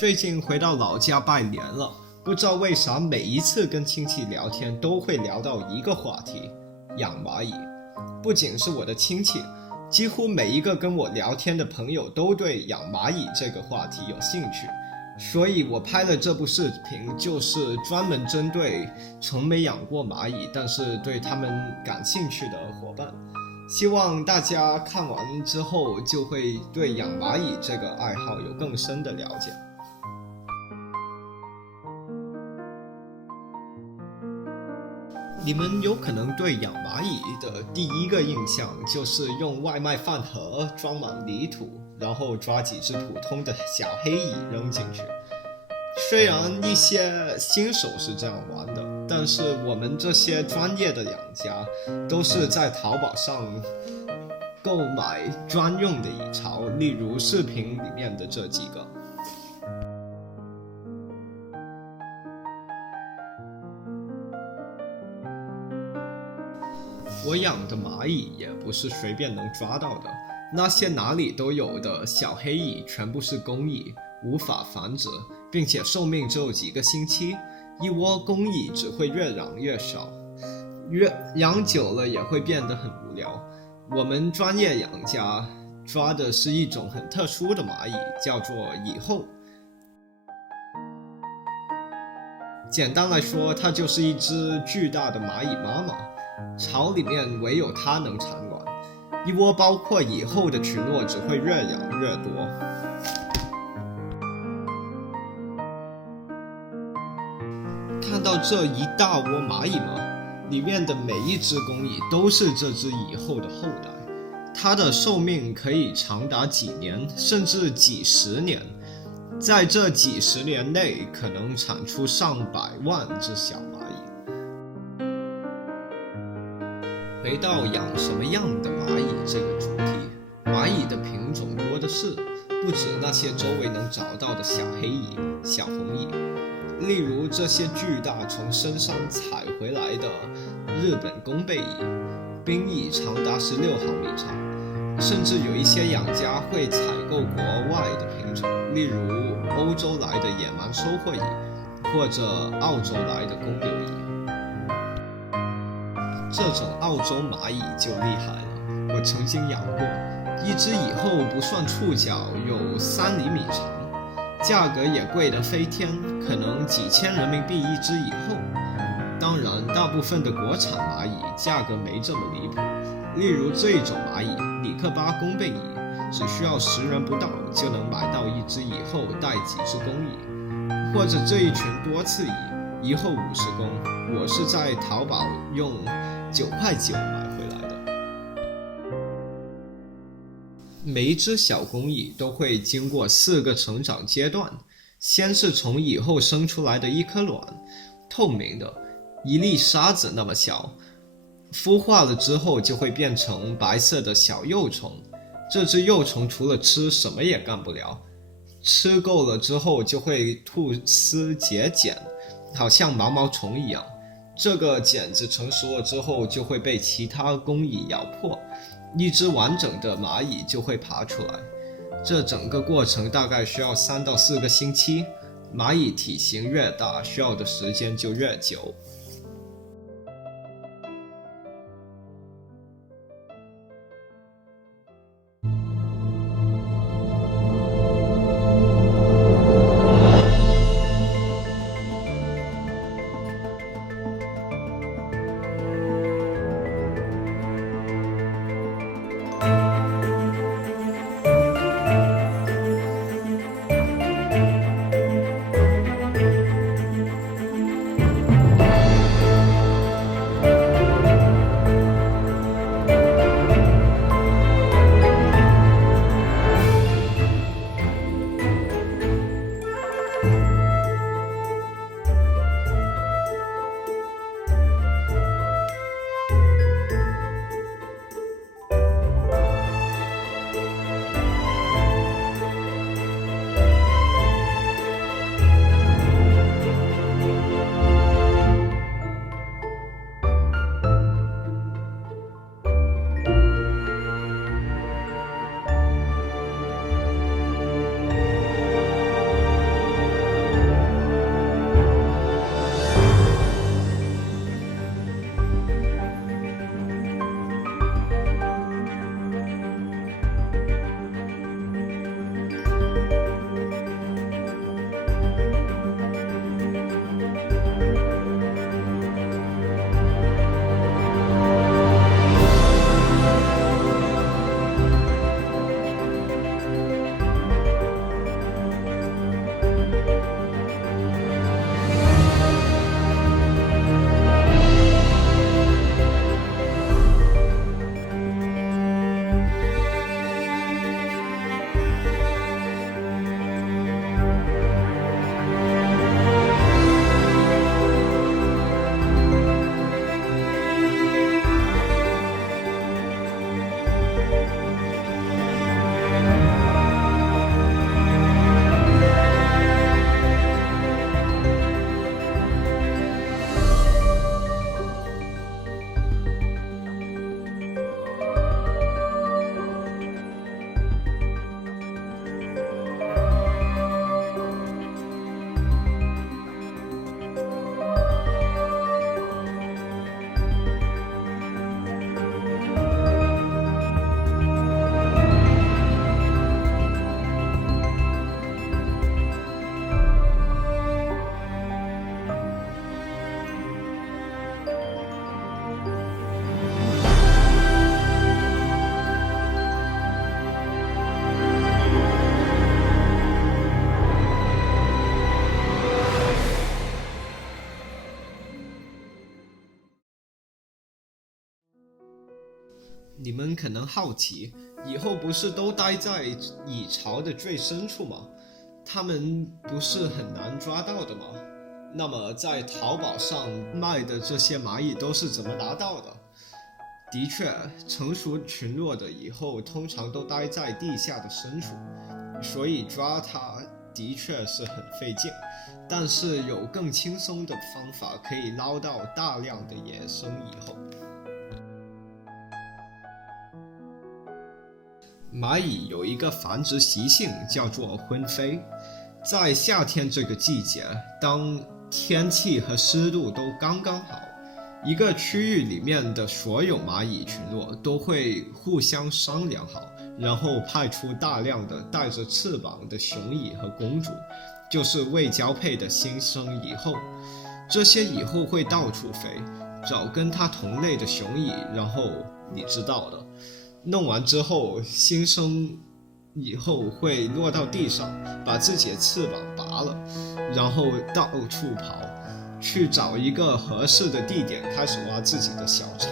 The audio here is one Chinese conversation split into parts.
最近回到老家拜年了，不知道为啥每一次跟亲戚聊天都会聊到一个话题：养蚂蚁。不仅是我的亲戚，几乎每一个跟我聊天的朋友都对养蚂蚁这个话题有兴趣，所以我拍了这部视频，就是专门针对从没养过蚂蚁但是对他们感兴趣的伙伴。希望大家看完之后就会对养蚂蚁这个爱好有更深的了解。你们有可能对养蚂蚁的第一个印象就是用外卖饭盒装满泥土，然后抓几只普通的小黑蚁扔进去。虽然一些新手是这样玩的，但是我们这些专业的养家都是在淘宝上购买专用的蚁巢，例如视频里面的这几个。我养的蚂蚁也不是随便能抓到的，那些哪里都有的小黑蚁全部是公蚁，无法繁殖，并且寿命只有几个星期，一窝公蚁只会越养越少，养久了也会变得很无聊。我们专业养家抓的是一种很特殊的蚂蚁，叫做蚁后。简单来说，它就是一只巨大的蚂蚁妈妈，巢里面唯有它能产卵，一窝包括蚁后的群落只会越养越多。看到这一大窝蚂蚁吗？里面的每一只公蚁都是这只蚁后的后代，它的寿命可以长达几年，甚至几十年。在这几十年内，可能产出上百万只小蚂蚁。回到养什么样的蚂蚁这个主题，蚂蚁的品种多的是，不止那些周围能找到的小黑蚁、小红蚁，例如这些巨大从深山采回来的日本弓背蚁，兵蚁长达16毫米长，甚至有一些养家会采购国外的品种，例如欧洲来的野蛮收获蚁，或者澳洲来的公牛蚁。这种澳洲蚂蚁就厉害了，我曾经养过，一只蚁后不算触角有3厘米长，价格也贵得飞天，可能几千人民币一只蚁后。当然，大部分的国产蚂蚁价格没这么离谱，例如这种蚂蚁里克巴弓背蚁，只需要10元不到就能买到一只蚁后带几只公蚁，或者这一群多刺蚁，蚁后50公，我是在淘宝用9.9块买回来的。每一只小公蚁都会经过4个成长阶段，先是从蚁后生出来的一颗卵，透明的，一粒沙子那么小，孵化了之后就会变成白色的小幼虫。这只幼虫除了吃什么也干不了，吃够了之后就会吐丝结茧，好像毛毛虫一样。这个茧子成熟了之后就会被其他公蚁咬破，一只完整的蚂蚁就会爬出来。这整个过程大概需要3到4个星期，蚂蚁体型越大，需要的时间就越久。你们可能好奇，蚁后不是都待在蚁巢的最深处吗？它们不是很难抓到的吗？那么在淘宝上卖的这些蚂蚁都是怎么拿到的？的确，成熟群落的蚁后通常都待在地下的深处，所以抓它的确是很费劲。但是有更轻松的方法可以捞到大量的野生蚁后。蚂蚁有一个繁殖习性叫做婚飞，在夏天这个季节，当天气和湿度都刚刚好，一个区域里面的所有蚂蚁群落都会互相商量好，然后派出大量的带着翅膀的雄蚁和公主，就是未交配的新生蚁后。这些蚁后会到处飞，找跟它同类的雄蚁，然后你知道的，弄完之后，新生蚁后会落到地上，把自己的翅膀拔了，然后到处跑，去找一个合适的地点开始挖自己的小巢。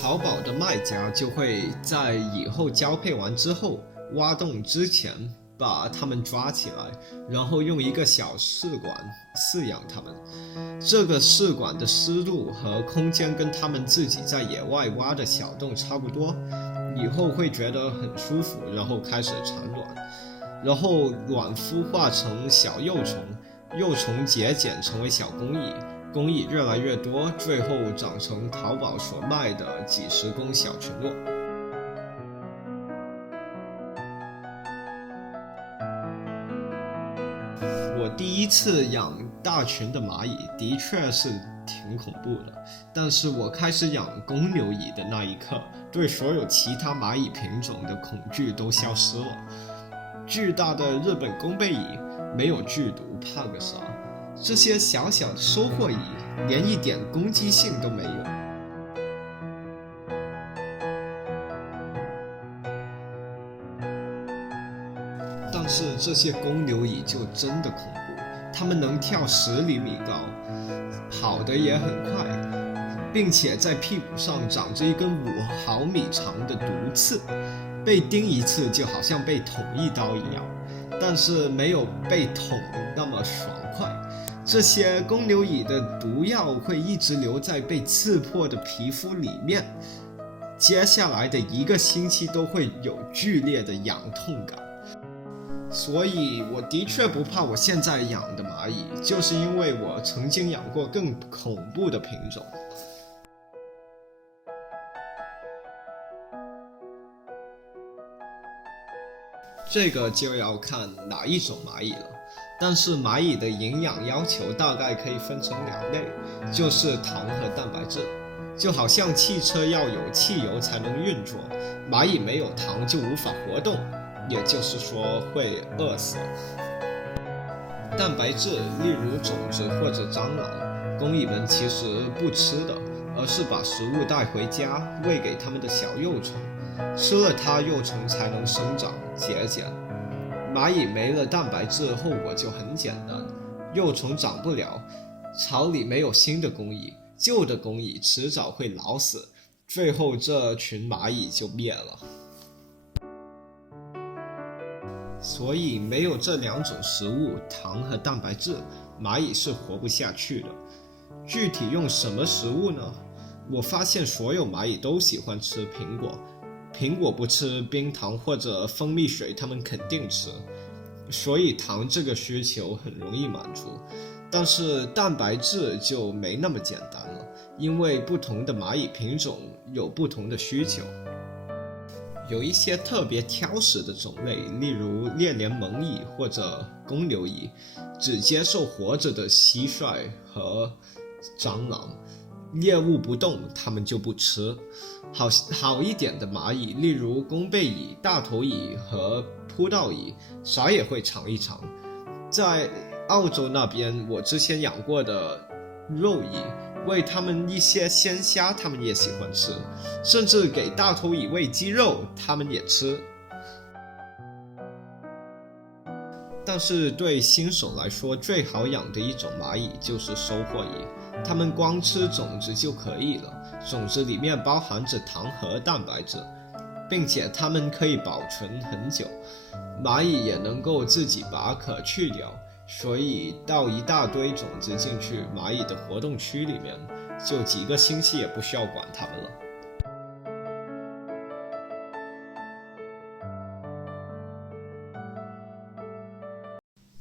淘宝的卖家就会在蚁后交配完之后，挖洞之前把它们抓起来，然后用一个小试管饲养它们。这个试管的湿度和空间跟它们自己在野外挖的小洞差不多，以后会觉得很舒服，然后开始产卵，然后卵孵化成小幼虫，幼虫节俭成为小工蚁，工蚁越来越多，最后长成淘宝所卖的几十公小群落。我第一次养大群的蚂蚁的确是挺恐怖的，但是我开始养公牛蚁的那一刻，对所有其他蚂蚁品种的恐惧都消失了。巨大的日本弓背蚁没有剧毒，怕个啥？这些小小的收获蚁连一点攻击性都没有。但是这些公牛蚁就真的恐怖，它们能跳10厘米高，跑得也很快，并且在屁股上长着一根5毫米长的毒刺，被叮一次就好像被捅一刀一样，但是没有被捅那么爽快。这些公牛蚁的毒药会一直留在被刺破的皮肤里面，接下来的1个星期都会有剧烈的痒痛感。所以我的确不怕我现在养的蚂蚁，就是因为我曾经养过更恐怖的品种。这个就要看哪一种蚂蚁了，但是蚂蚁的营养要求大概可以分成2类，就是糖和蛋白质。就好像汽车要有汽油才能运作，蚂蚁没有糖就无法活动，也就是说会饿死。蛋白质，例如种子或者蟑螂，工蚁们其实不吃的，而是把食物带回家喂给它们的小幼虫，吃了它，幼虫才能生长节俭。蚂蚁没了蛋白质，后果就很简单，幼虫长不了，巢里没有新的工蚁，旧的工蚁迟早会老死，最后这群蚂蚁就灭了。所以没有这2种食物，糖和蛋白质，蚂蚁是活不下去的。具体用什么食物呢？我发现所有蚂蚁都喜欢吃苹果，苹果不吃冰糖或者蜂蜜水，它们肯定吃，所以糖这个需求很容易满足。但是蛋白质就没那么简单了，因为不同的蚂蚁品种有不同的需求。有一些特别挑食的种类，例如猎联盟蚁或者公牛蚁，只接受活着的蟋蟀和蟑螂，猎物不动它们就不吃。好一点的蚂蚁，例如弓背蚁、大头蚁和扑倒蚁，啥也会尝一尝。在澳洲那边，我之前养过的肉蚁，喂它们一些鲜虾，它们也喜欢吃，甚至给大头蚁喂鸡肉，它们也吃。但是对新手来说，最好养的一种蚂蚁就是收获蚁，它们光吃种子就可以了，种子里面包含着糖和蛋白质，并且它们可以保存很久。蚂蚁也能够自己把壳去掉，所以倒一大堆种子进去蚂蚁的活动区里面，就几个星期也不需要管它们了。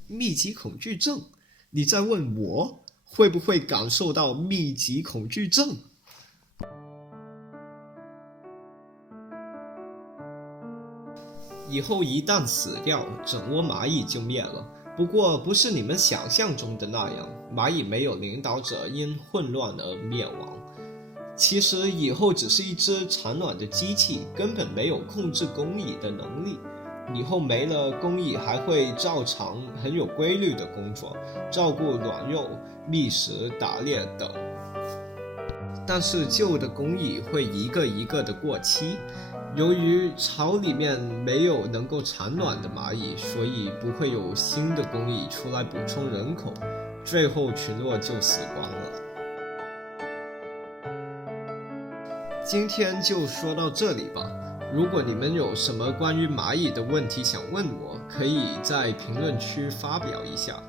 密集恐惧症？你在问我会不会感受到密集恐惧症？以后一旦死掉，整窝蚂蚁就灭了。不过不是你们想象中的那样，蚂蚁没有领导者因混乱而灭亡。其实以后只是一只产卵的机器，根本没有控制工蚁的能力。以后没了，工蚁还会照常很有规律的工作，照顾卵肉、觅食、打猎等。但是旧的工蚁会一个一个的过期，由于巢里面没有能够产卵的蚂蚁，所以不会有新的工蚁出来补充人口，最后群落就死光了。今天就说到这里吧。如果你们有什么关于蚂蚁的问题想问我，可以在评论区发表一下。